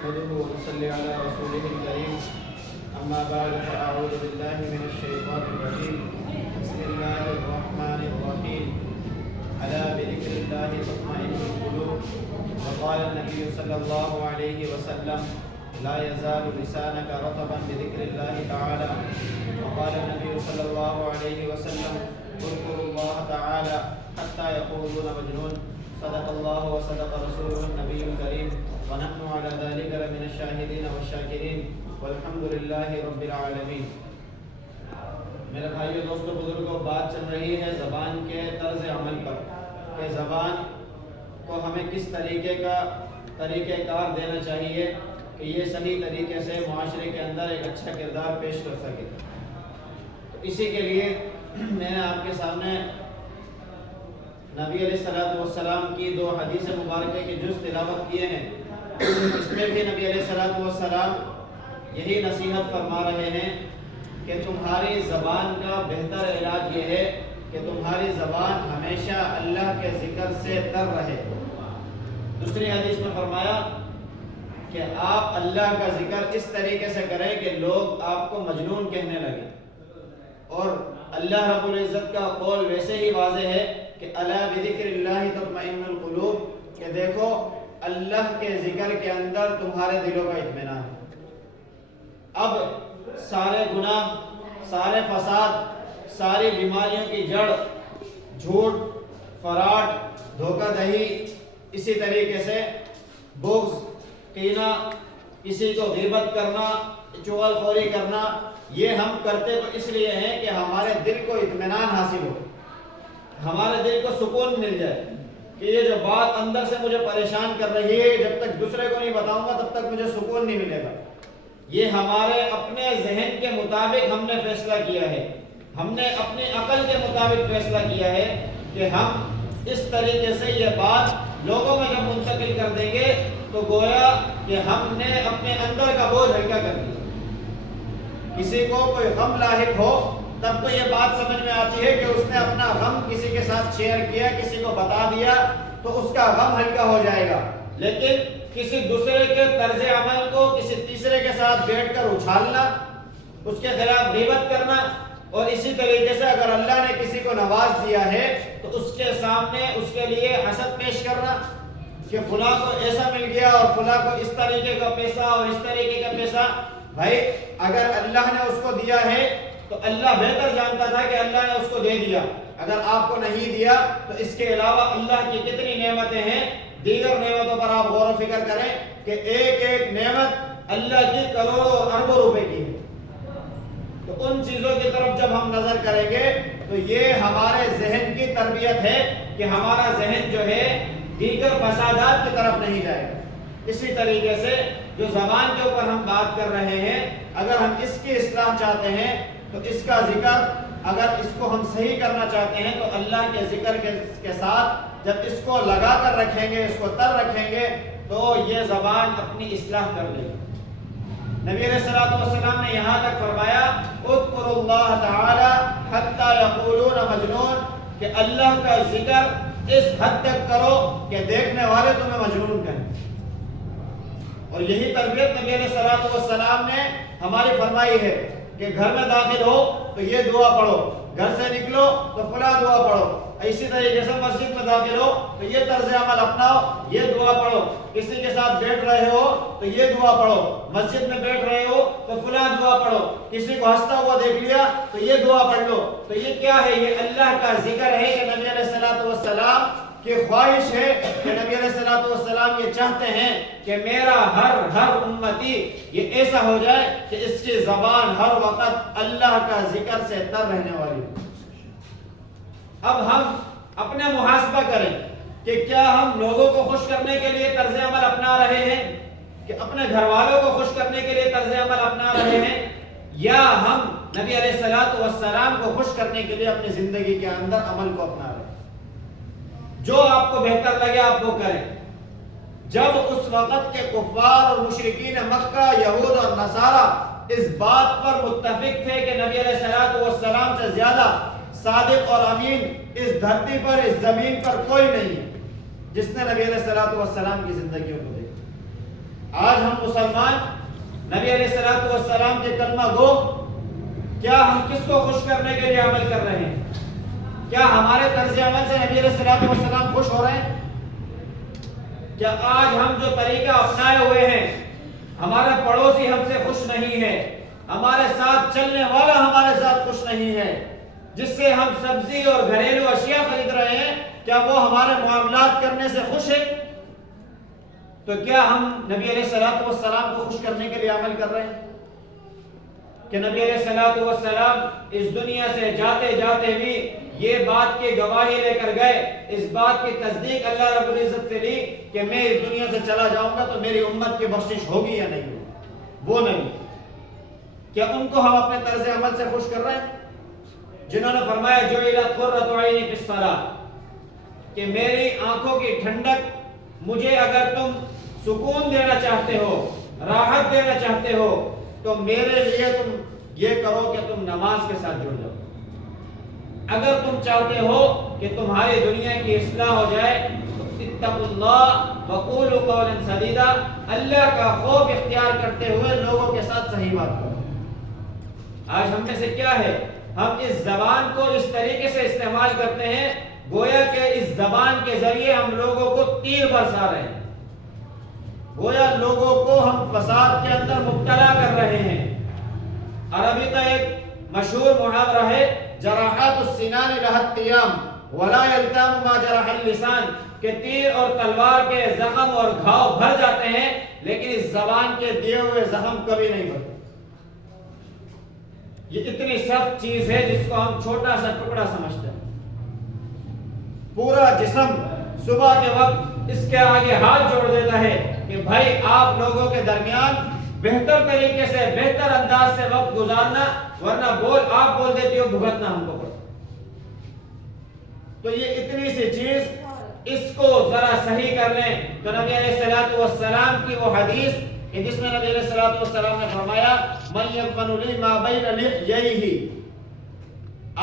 نحمده ونصلي على رسوله الكريم أما بعد فأعوذ بالله من الشيطان الرجيم بسم الله الرحمن الرحيم ألا بذكر الله تطمئن القلوب وقال النبي صلى الله عليه وسلم لا يزال لسانك رطبا بذكر الله تعالى وقال النبي صلى الله عليه وسلم اذكروا الله تعالى حتى يقولون مجنون صدق الله وصدق رسوله النبي الكريم ونحن على ذلك لمن الشاهدين والشاكرين والحمد لله رب العالمين۔ میرے بھائیو دوستو بزرگوں، بات چل رہی ہے زبان کے طرز عمل پر کہ زبان کو ہمیں کس طریقہ کار دینا چاہیے کہ یہ صحیح طریقے سے معاشرے کے اندر ایک اچھا کردار پیش کر سکے۔ تو اسی کے لیے میں نے آپ کے سامنے نبی علیہ السلام کی دو حدیث مبارکہ کے جز تلاوت کیے ہیں۔ اس میں بھی نبی علیہ السلام یہی نصیحت فرما رہے ہیں کہ تمہاری زبان کا بہتر علاج یہ ہے کہ تمہاری زبان ہمیشہ اللہ کے ذکر سے تر رہے۔ دوسری حدیث میں فرمایا کہ آپ اللہ کا ذکر اس طریقے سے کریں کہ لوگ آپ کو مجنون کہنے لگے۔ اور اللہ رب العزت کا قول ویسے ہی واضح ہے کہ الا بذکر اللہ تطمئن القلوب، کہ دیکھو اللہ کے ذکر کے اندر تمہارے دلوں کا اطمینان ہے۔ اب سارے گناہ، سارے فساد، ساری بیماریوں کی جڑ جھوٹ، فراڈ، دھوکہ دہی، اسی طریقے سے بغض، کینہ، کسی کو غیبت کرنا، چغل خوری کرنا، یہ ہم کرتے تو اس لیے ہیں کہ ہمارے دل کو اطمینان حاصل ہو، ہمارے دل کو سکون مل جائے کہ یہ جو بات اندر سے مجھے پریشان کر رہی ہے جب تک دوسرے کو نہیں بتاؤں گا تب تک مجھے سکون نہیں ملے گا۔ یہ ہمارے اپنے ذہن کے مطابق ہم نے فیصلہ کیا ہے، ہم نے اپنی عقل کے مطابق فیصلہ کیا ہے کہ ہم اس طریقے سے یہ بات لوگوں میں جب منتقل کر دیں گے تو گویا کہ ہم نے اپنے اندر کا بوجھ ہلکا کر دیا۔ کسی کو کوئی غم لاحق ہو تب تو یہ بات سمجھ میں آتی ہے کہ اس نے اپنا غم کسی کے ساتھ شیئر کیا، کسی کو بتا دیا تو اس کا غم ہلکا ہو جائے گا۔ لیکن کسی دوسرے کے طرز عمل کو کسی تیسرے کے ساتھ بیٹھ کر اچھالنا، اس کے خلاف غیبت کرنا، اور اسی طریقے سے اگر اللہ نے کسی کو نواز دیا ہے تو اس کے سامنے اس کے لیے حسد پیش کرنا کہ فلاں کو ایسا مل گیا اور فلاں کو اس طریقے کا پیسہ اور اس طریقے کا پیسہ۔ بھائی اگر اللہ نے اس کو دیا ہے تو اللہ بہتر جانتا تھا کہ اللہ نے اس کو دے دیا۔ اگر آپ کو نہیں دیا تو اس کے علاوہ اللہ کی کتنی نعمتیں ہیں، دیگر نعمتوں پر آپ غور و فکر کریں کہ ایک ایک نعمت اللہ کی کروڑوں اربوں روپے کی ہے۔ تو ان چیزوں کی طرف جب ہم نظر کریں گے تو یہ ہمارے ذہن کی تربیت ہے کہ ہمارا ذہن جو ہے دیگر فسادات کی طرف نہیں جائے گا۔ اسی طریقے سے جو زبان کے اوپر ہم بات کر رہے ہیں، اگر ہم اس کی اصلاح چاہتے ہیں تو اس کا ذکر اگر اس کو ہم صحیح کرنا چاہتے ہیں تو اللہ کے ذکر کے ساتھ جب اس کو لگا کر رکھیں گے، اس کو تر رکھیں گے تو یہ زبان اپنی اصلاح کر لے گی۔ نبی علیہ السلام نے یہاں تک فرمایا اذکروا اللہ تعالی حتی یقولون مجنون، کہ اللہ کا ذکر اس حد تک کرو کہ دیکھنے والے تمہیں مجنون کہیں۔ اور یہی تربیت نبی علیہ السلام نے ہماری فرمائی ہے کہ گھر میں داخل ہو تو یہ دعا پڑھو، گھر سے نکلو تو فلاں دعا پڑھو، اسی طریقے سے مسجد میں داخل ہو تو یہ طرز عمل اپناؤ، یہ دعا پڑھو، کسی کے ساتھ بیٹھ رہے ہو تو یہ دعا پڑھو، مسجد میں بیٹھ رہے ہو تو فلاں دعا پڑھو، کسی کو ہنستا ہوا دیکھ لیا تو یہ دعا پڑھ لو۔ تو یہ کیا ہے؟ یہ اللہ کا ذکر ہے کہ نبی علیہ السلام کی خواہش ہے کہ نبی علیہ السلام یہ چاہتے ہیں کہ میرا ہر امتی یہ ایسا ہو جائے کہ اس کی زبان ہر وقت اللہ کا ذکر سے تر رہنے والی ہو۔ اب ہم اپنے محاسبہ کریں کہ کیا ہم لوگوں کو خوش کرنے کے لیے طرز عمل اپنا رہے ہیں، کہ اپنے گھر والوں کو خوش کرنے کے لیے طرز عمل اپنا رہے ہیں، یا ہم نبی علیہ السلام کو خوش کرنے کے لیے اپنی زندگی کے اندر عمل کو اپنا رہے ہیں۔ جو آپ کو بہتر لگے آپ وہ کریں۔ جب اس وقت کے کفار اور مشرکین مکہ، یہود اور نصارہ اس بات پر متفق تھے کہ نبی علیہ السلام سے زیادہ صادق اور امین اس دھرتی پر، اس زمین پر کوئی نہیں ہے جس نے نبی علیہ السلام کی زندگیوں کو دیکھا۔ آج ہم مسلمان نبی علیہ الصلوۃ والسلام کے کلمہ گو، کیا ہم کس کو خوش کرنے کے لیے عمل کر رہے ہیں؟ کیا ہمارے طرز عمل سے نبی علیہ الصلوۃ والسلام خوش ہو رہے ہیں؟ کیا آج ہم جو طریقہ اپنائے ہوئے ہیں، ہمارا پڑوسی ہم سے خوش نہیں ہے، ہمارے ساتھ چلنے والا ہمارے ساتھ خوش نہیں ہے، جس سے ہم سبزی اور گھریلو اشیاء خرید رہے ہیں، کیا وہ ہمارے معاملات کرنے سے خوش ہے؟ تو کیا ہم نبی علیہ الصلوۃ والسلام کو خوش کرنے کے لیے عمل کر رہے ہیں؟ کہ نبی علیہ الصلوۃ والسلام اس دنیا سے جاتے جاتے بھی یہ بات کی گواہی لے کر گئے، اس بات کی تصدیق اللہ رب العزت سے لی کہ میں اس دنیا سے چلا جاؤں گا تو میری امت کی بخشش ہوگی یا نہیں ہوگی؟ وہ نہیں۔ کیا ان کو ہم اپنے طرز عمل سے خوش کر رہے ہیں؟ جنہوں نے فرمایا جعلت قرۃ عینی فی الصلاۃ، کہ میری آنکھوں کی ٹھنڈک، مجھے اگر تم سکون دینا چاہتے ہو، راحت دینا چاہتے ہو، تو میرے لیے تم یہ کرو کہ تم نماز کے ساتھ جڑ جاؤ۔ اگر تم چاہتے ہو کہ تمہاری دنیا کی اصلاح ہو جائے تو اتقوا اللہ وقولوا قولا سدیدا، اللہ کا خوف اختیار کرتے ہوئے لوگوں کے ساتھ صحیح بات کرو۔ آج ہم میں سے کیا ہے، ہم اس زبان کو اس طریقے سے استعمال کرتے ہیں گویا کہ اس زبان کے ذریعے ہم لوگوں کو تیر برسا رہے ہیں، گویا لوگوں کو ہم فساد کے اندر مبتلا کر رہے ہیں۔ عربی کا ایک مشہور محاورہ ہے جراحات السنان لها التیام ولا یلتام ما جرح اللسان، کہ تیر اور تلوار کے زخم اور گھاؤ بھر جاتے ہیں لیکن اس زبان کے دیے ہوئے زخم کبھی نہیں بھرتے۔ یہ اتنی سخت چیز ہے جس کو ہم چھوٹا سا ٹکڑا سمجھتے ہیں، پورا جسم صبح کے وقت اس کے آگے ہاتھ جوڑ دیتا ہے کہ بھائی آپ لوگوں کے درمیان بہتر طریقے سے، بہتر انداز سے وقت گزارنا، ورنہ آپ بول دیتی ہو بھگتنا ہم کو پڑتا۔ تو یہ اتنی سی چیز، اس کو ذرا صحیح کر لیں تو نبی علیہ الصلوۃ والسلام کی وہ حدیث کہ جس میں نبی علیہ الصلوۃ والسلام نے فرمایا من یضمن لی ما بین لحییہ،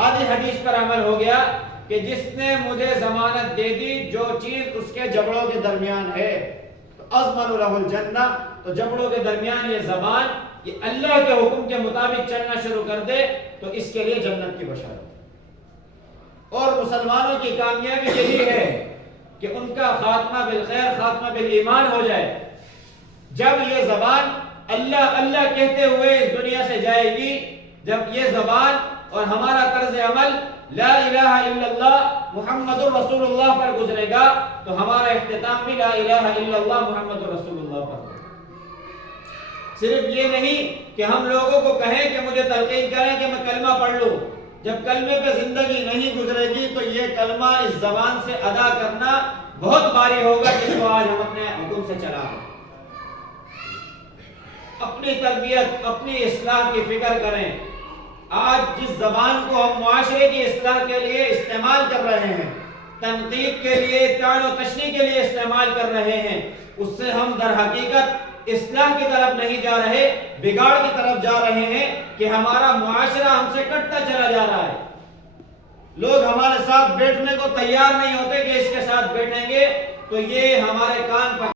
آدھی حدیث پر عمل ہو گیا کہ جس نے مجھے ضمانت دے دی جو چیز اس کے جبڑوں کے درمیان ہے، تو اضمن لہ الجنہ، تو جبڑوں کے درمیان یہ زبان یہ اللہ کے حکم کے مطابق چلنا شروع کر دے تو اس کے لیے جنت کی بشارت۔ اور مسلمانوں کی کامیابی یہی ہے کہ ان کا خاتمہ بالخیر، خاتمہ بالایمان ہو جائے۔ جب یہ زبان اللہ اللہ کہتے ہوئے اس دنیا سے جائے گی، جب یہ زبان اور ہمارا طرز عمل لا الہ الا اللہ محمد رسول اللہ پر گزرے گا تو ہمارا اختتام بھی لا الہ الا اللہ محمد رسول اللہ پر ہوگا۔ صرف یہ نہیں کہ ہم لوگوں کو کہیں کہ مجھے تلقین کریں کہ میں کلمہ پڑھ لوں، جب کلمے پہ زندگی نہیں گزرے گی تو یہ کلمہ اس زبان سے ادا کرنا بہت بھاری ہوگا جس کو آج ہم اپنے حکم سے چلا رہے ہیں۔ اپنی تربیت، اپنی اصلاح کی فکر کریں۔ آج جس زبان کو ہم معاشرے کی اصلاح کے لیے استعمال کر رہے ہیں، تنقید کے لیے، طعن و تشنیع کے لیے استعمال کر رہے ہیں، اس سے ہم در حقیقت اصلاح کی طرف نہیں جا رہے، بگاڑ کی طرف جا رہے ہیں کہ ہمارا معاشرہ ہم سے کٹتا چلا جا رہا ہے۔ لوگ ہمارے ساتھ بیٹھنے کو تیار نہیں ہوتے کہ اس کے ساتھ بیٹھیں گے تو یہ ہمارے کان پر